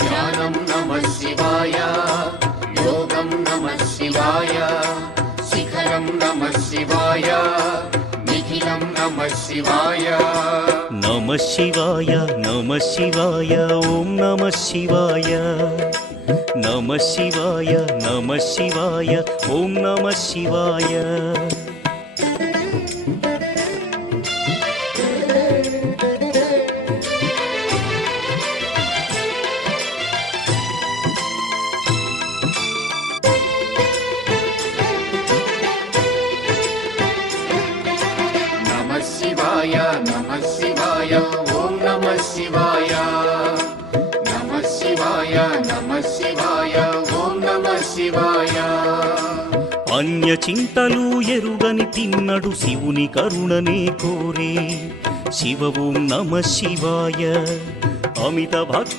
ధ్యానం నమః శివాయ, యోగం నమః శివాయ, శిఖరం నమః శివాయ, నిఖిలం నమః శివాయ. నమః శివాయ నమః శివాయ ఓం నమః శివాయ. నమః శివాయ నమః శివాయ ఓం నమః శివాయ. నమః శివాయ నమః శివాయ ఓం నమః శివాయ. నమః శివాయ నమః శివాయ ఓం నమః శివాయ. అన్య చింతలు ఎరుగని తిన్నడు శివుని కరుణనే కోరే. శివ ఓం నమః శివాయ. అమిత భక్తి